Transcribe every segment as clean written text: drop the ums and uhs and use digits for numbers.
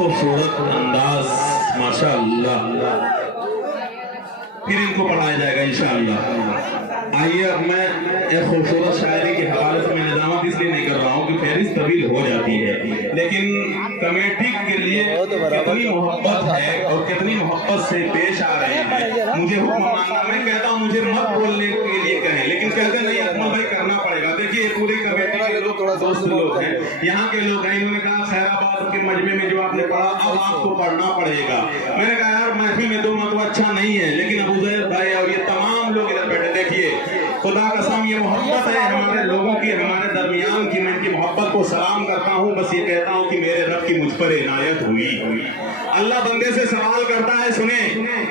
खूबसूरत अंदाज, माशाअल्लाह। फिर इनको पढ़ाया जाएगा इंशाअल्लाह। आइए, अब मैं एक खूबसूरत शायरी के हवाले से मैं निजामत इसलिए नहीं कर रहा हूँ कि फहरिस्त तवील हो जाती है, लेकिन कमेटी के लिए कितनी मोहब्बत है और कितनी मोहब्बत से पेश आ रहे हैं। मुझे हुक्म मानना, मैं कहता हूँ मुझे मत बोलने के लिए कहें, लेकिन कहते नहीं अकमल भाई करना पड़ेगा। देखिए पूरी कमेटी के लोग दोस्त लोग हैं, यहाँ के लोग हैं, इन्होंने कहा खैराबाद के मजमे में जो आपने पढ़ा अब आपको पढ़ना पड़ेगा। मैंने कहा यार महफिल में दो मतलब अच्छा नहीं है, लेकिन अबू ज़ैद भाई और ये तमाम लोग इधर बैठे, देखिए खुदा कसम ये मोहब्बत है हमारे लोगों की, हमारे दरमियान की। मैं इनकी मोहब्बत को सलाम करता हूँ, बस ये कहता हूँ कि मेरे रब की मुझ पर इनायत हुई। अल्लाह बंदे से सवाल करता है, सुने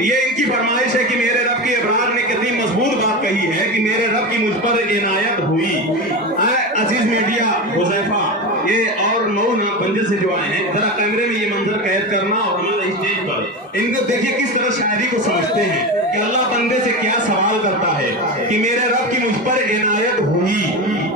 ये इनकी फरमाइश है कि मेरे रब की इब्रार ने कितनी मजबूत बात कही है कि मेरे रब की मुझ पर इनायत हुई। अजीज मीडिया हुज़ैफा ये और नौ ना बंदे से जो आए हैं, जरा कैमरे में ये मंजर कैद करना और हमारे स्टेज पर इनको देखिए किस तरह शायरी को समझते हैं कि अल्लाह बंदे से क्या सवाल करता है कि मेरे रब की मुझ पर इनायत हुई,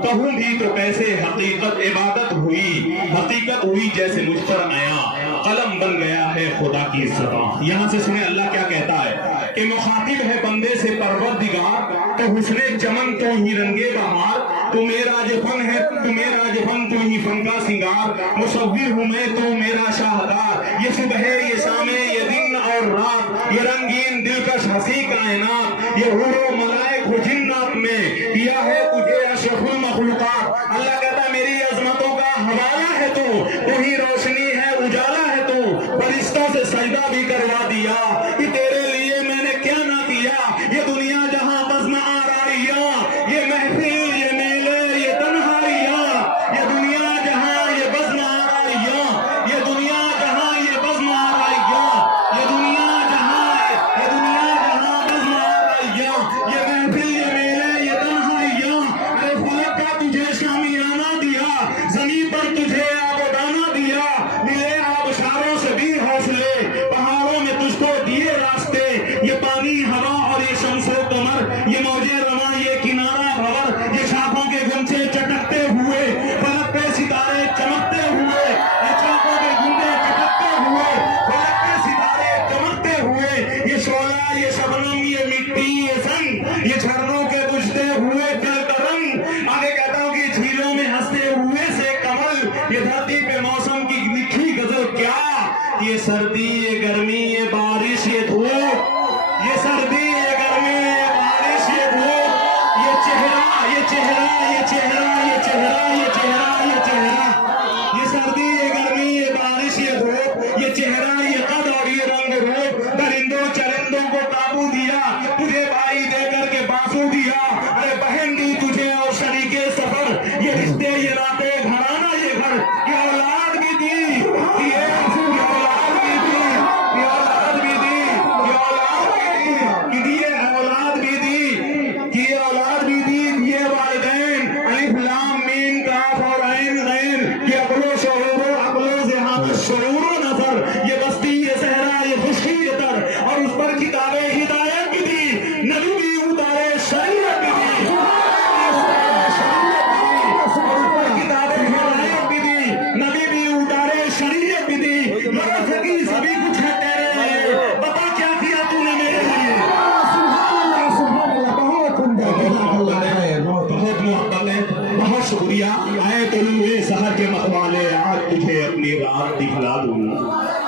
कहूँ भी तो कैसे हकीकत इबादत हुई, हकीकत हुई जैसे मुझ पर आया, कलम बन गया है खुदा की ज़बान। यहाँ से सुने अल्लाह क्या कहता है कि मुखातिब है बंदे से परवरदिगार, तो हुस्ने चमन तो ही रंगे बहार, तू मेरा जो फन है, तू मेरा जो फन, तू ही फन का सिंगार, मुसव्विर हूँ मैं तो मेरा शाहकार, ये सुबह ये शामे ये दिन और रात, ये रंगीन दिलकश हंसी कायनात, ये हुरो मलाइक हो जिन्नात में किया है तुझे अशरफुल मखलूकात। अल्लाह कहता मेरी अजमतों का हवाला है तू ही रोशनी है उजाला है तू, फरिश्तों से सजदा भी करवा दिया कि तेरे लिए मैंने क्या ना किया। ये दुनिया जहां बस न आ रहा, ये महफिल ये मेले ये तन्हाइया, ये दुनिया जहां ये बस न आ रहा, ये दुनिया जहां ये बस न आ रहा, ये दुनिया जहां बस न आ रहा, ये महफिल ये मेले ये तन्हाइया। अरे फलक का तुझे शामियाना दिया, जमीन पर तुझे आबोदाना दिया, मिले आबशारों से भी हौसले, पहाड़ों में तुझको दिए रास्ते, ये पानी हवा और ये शम्सो कमर, ये मौजे रवा ये किनारा भवर, ये शाखों के गुंचे चटकते हुए, फलक पे सितारे चमकते हुए, ये शाखों के गुंचे चटकते हुए, फलक पे सितारे चमकते हुए, ये शोला ये शबनम ये मिट्टी ये संग, ये झरनों के बुझते हुए दिल का रंग। आगे कहता हूँ कि झीलों में हंसते हुए से कमल, ये धरती पे मौसम की लिखी गजल क्या, ये सर्दी ये गर्मी ये बारिश ये धूप, ये सर्दी ये गर्मी ये बारिश ये धूप, ये चेहरा ये चेहरा ये चेहरा ये चेहरा ये चेहरा ये चेहरा, ये सर्दी ये गर्मी ये बारिश ये धूप, ये चेहरा ये कद और ये रंग रूप, दरिंदों चरिंदों को काबू दिया, तुझे भाई दे करके बांसू दिया, अरे बहन दी तुझे और शरीके सफर, ये रिश्ते ये रातें घराना ये घर, ये औलाद भी दी, ये औलाद भी दी, ये औलाद भी दी, ये औलाद भी दी, ये औलाद भी दी, ये औलाद भी दी, ये वालिदैन अलिफ लाम मीम काफ और ऐन गैन, ये अक्लो शऊर अक्लो ज़हान शऊर नजर, ये बस्ती ये सहरा ये खुशी ये तर, और उस पर किताबें हिदायत भी दी, नबी भी उतारे शरीयत भी दी, किताबें हिदायत भी दी, नबी भी उतारे शरीयत भी दी, मगर सभी सभी कुछ है तेरे, बता क्या किया तूने मेरे लिए। बहुत मोहब्बत है, बहुत शुक्रिया। आए तो हुए शहर के मतवाले, आज तुझे अपनी रात दिखला दूं,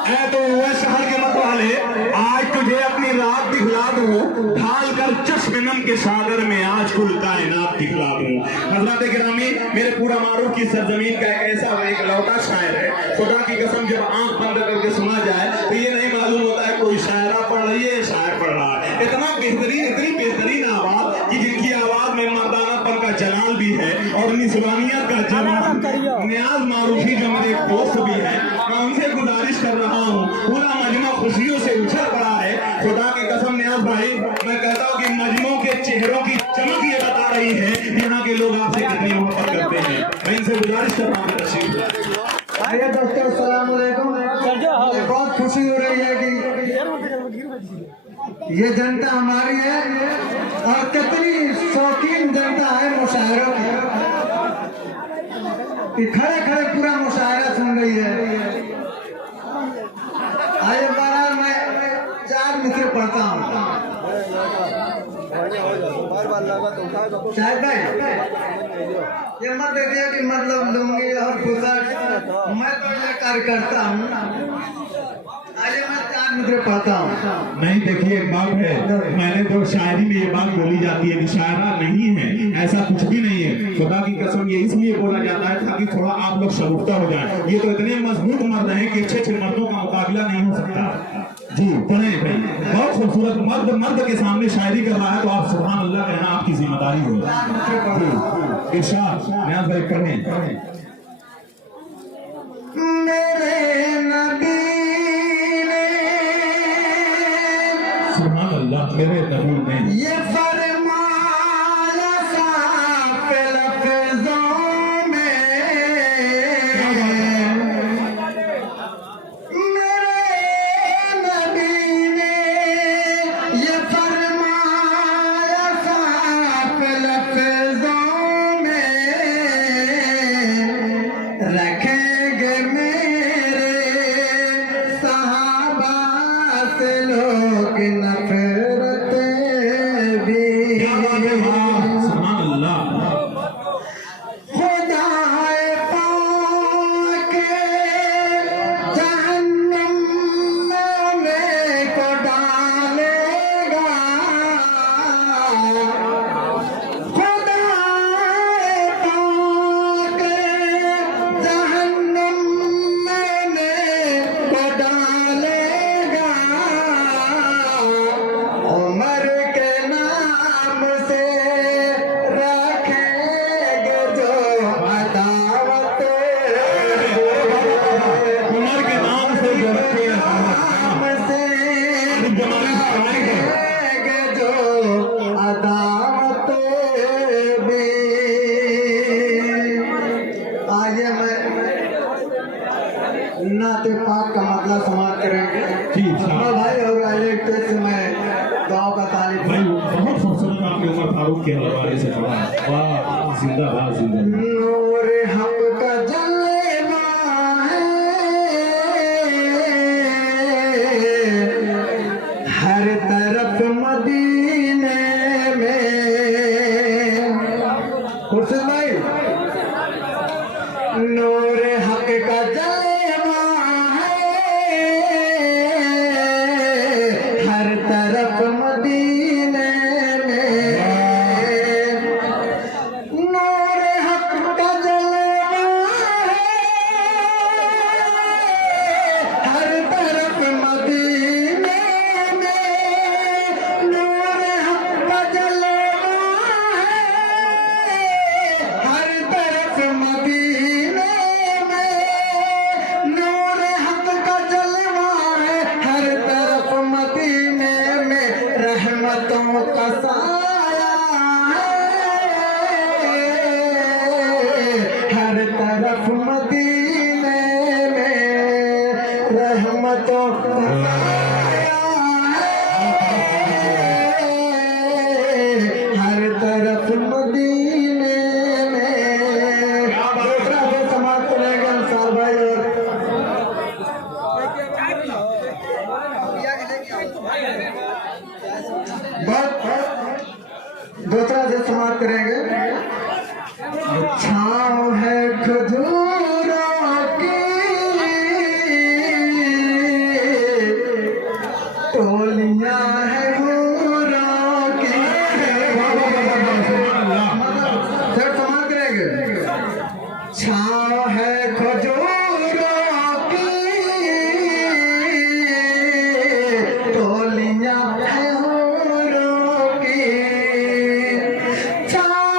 आए तो हुए शहर के मतवाले, आज तुझे अपनी रात दिखला दूं, ढाल कर चश्म नम के सागर में आज कुल कायनात दिखला दूं। हज़रात गिरामी, मेरे पूरा मारूफ की सरजमीन का एक ऐसा एक लौटा शायर है, खुदा की कसम जब आंख बंद करके सुना जाए तो ये नहीं मालूम होता है कोई शायरा पढ़ रही है शायर पढ़ रहा है। इतना बेहतरीन इतनी बेहतरीन आवाज कि जिनकी आवाज में मर्दानापन का जलाल भी है और निस्वानियत का जलाल। नियाज मारूफी जो मेरे दोस्त भी है, मैं उनसे गुजारिश कर रहा हूँ, पूरा मजमा खुशियों से उछल पड़ा है। खुदा की कसम नियाज भाई, मैं कहता हूँ कि मजमों के चेहरों की चमक ये बता रही है यहाँ के लोग आपसे कितनी मोहब्बत करते हैं। मैं इनसे गुजारिश कर रहा हूँ तशरीफ। आइए दोस्तों, अस्सलाम वालेकुम। बहुत खुशी हो रही है कि ये जनता हमारी है और कितनी शौकीन जनता है मुशायरों की, खड़े खड़े पूरा मुशायरा सुन रही है। पढ़ता हूँ। शायद भाई ये मत देखिए कि मतलब लुंगी और बुशर्ट, मैं तो ये कार्य करता हूँ। आइए मैं 4 मित्र पढ़ता हूँ। नहीं देखिए एक बात है, मैंने तो शायरी में ये बात बोली जाती है कि शायरा नहीं है, ऐसा कुछ भी नहीं है। खुदा की कसम ये इसलिए बोला जाता है ताकि थोड़ा आप लोग शगुफ्ता हो जाए। ये तो इतने मजबूत मर्द हैं कि अच्छे मर्दों का मुकाबला नहीं हो सकता। जी पढ़े भाई, बहुत खूबसूरत मर्द के सामने शायरी कर रहा है तो आप सुभान अल्लाह कहना आपकी जिम्मेदारी हो। इरशाद न्याज भाई पढ़े। मेरे नबी ने सुभान अल्लाह, मेरे नबी ने ये फरमाया साफ लफ्ज़ों में, मेरे नबी ने ये फरमाया साफ लफ्ज़ों में, रखेंगे मेरे सहाबा से लोग नफरत भी। सुभान अल्लाह। खुदाए पाक जहन्नम में को डालेगा, खुदाए पाक जहन्नम में को डालेगा। उमर के नाम से रखेंगे जो अदावत, उमर के नाम से जो रखे नाम से रखेंगे जो अदावत भी। आइए मैं नाते पाक का मतलब समाप्त करेंगे। जी, अच्छा। अपना भाई होगा एक टेस्ट में गाँव का तारीफ। भाई बहुत खूबसूरत आपने उमर फारूक के हवाले से पढ़ा। वाह, जिंदाबाद जिंदाबाद। नूर हक का जलवा है, हर तरफ मदीने में। खुर्शीद भाई, नूर हक का जलवा है, हर तरफ मदीने में। नूर हक का जलवा है, हर तरफ मदीने में। नूर हक का जलवा है, हर तरफ मदीने में। नूर हक का जलवा है, हर तरफ मदीने में। रहमतों का साया है, हर तरफ मदीने में। रहमतों का साया है, हर तरफ मदीने में। दूसरा से समाप्त करेंगे अंसार भाई। और दूसरा से समाप्त करेंगे। छाँव है खजूरों की, टोलियां है हूरों की। फिर समाप्त करेंगे। छाँव है खजूरों की, टोलियां है हूरों की। छाँव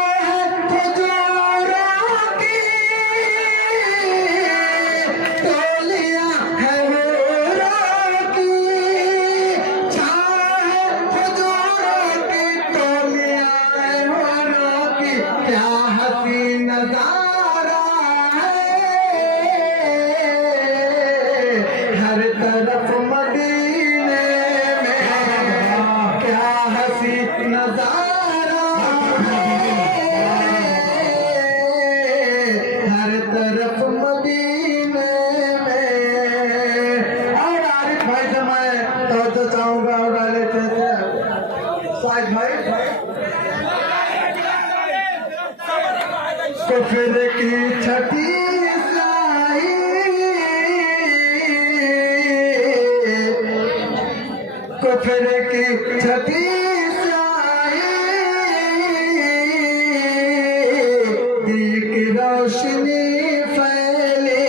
कफर की छठी की रोशनी फैले,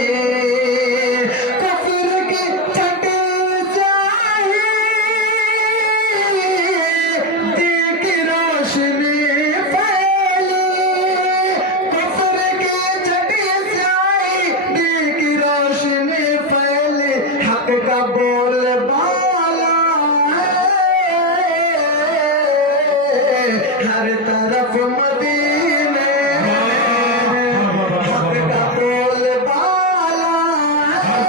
कफर की छठी की रोशनी फैले, कफर की छठी की रोशनी फैले, हक का बोल बाला है हर तरफ मदीने, हक का बोल बाला है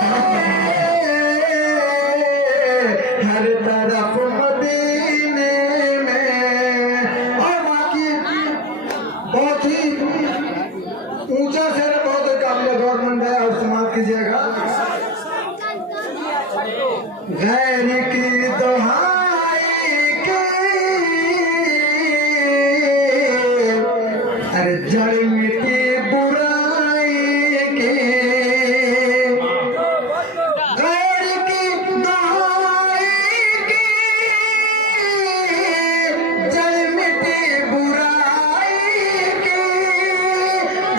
हर तरफ मदीने में। और बाकी बहुत ही ऊंचा शेर, बहुत काबिल गवर्नमेंट है और समाज कीजिएगा। गैर की दुहाई के अरे जड़ मिट्टी बुराई के, गैर की दुहाई के जड़ मिट्टी बुराई के,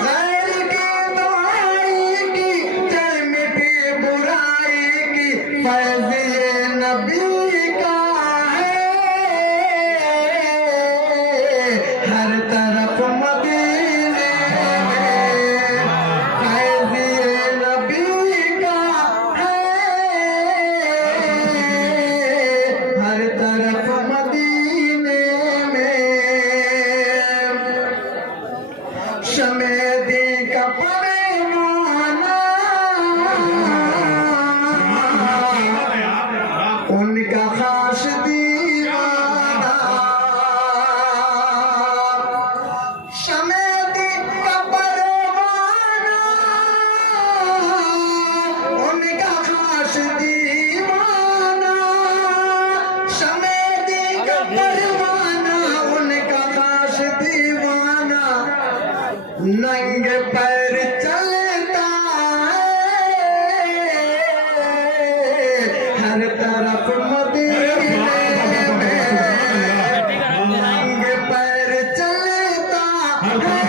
गैर की दुहाई की जड़ मिट्टी बुराई की, फैज़ ये नबी का है हर तरफ मदीने में, फैज़ ये नबी का है हर तरफ मदीने में। शमेदी का परवाना उनका खास दीवाना, शमेदी का परवाना उनका खास दीवाना, शमेदी का परवाना उनका खास दीवाना, नंग पैर चलता है हर तरफ मदीने में, नंग पैर चलता है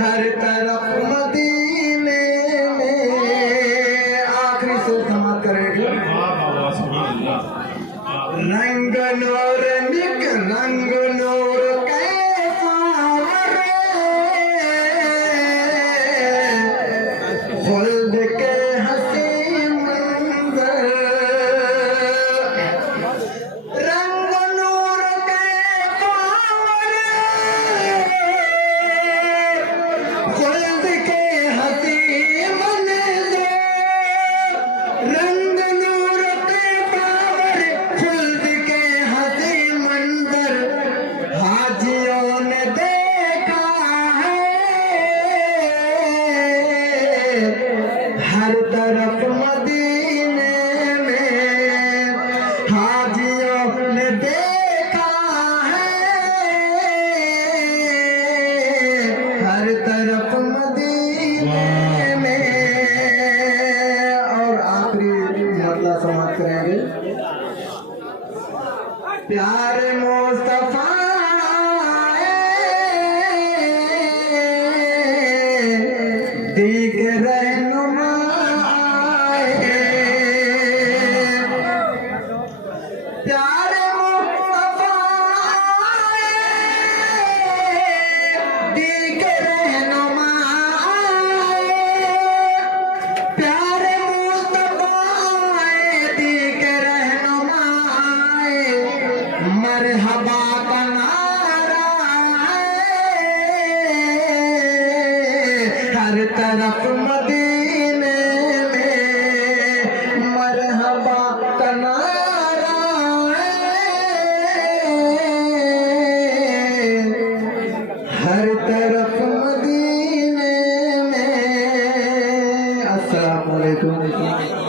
हर तरफ मदीने में। आखिरी से समाप्त करेंगे। रंग नूर निक रंग नूर कैसा खुल्द के हसी मंजर, रंग नूर के खुल्द के हसी मंजर, रंग नूर के पावर खुल्द के हसी मंजर, हाजियों ने देखा है हर तरफ मदीने में, हाजियों ने देखा है हर तरफ मदीने में। और आखिरी मतलब समाप्त करेंगे। प्यार मुस्तफा दीक रहनुमा प्यार मुस्तफा दीक रहनुमा, प्यार मुस्तफा दीक रहनुमा, मरहबा का नारा है हर तरफ मदीने में, मरहबा का नारा है हर तरफ मदीने में। अस्सलाम वालेकुम।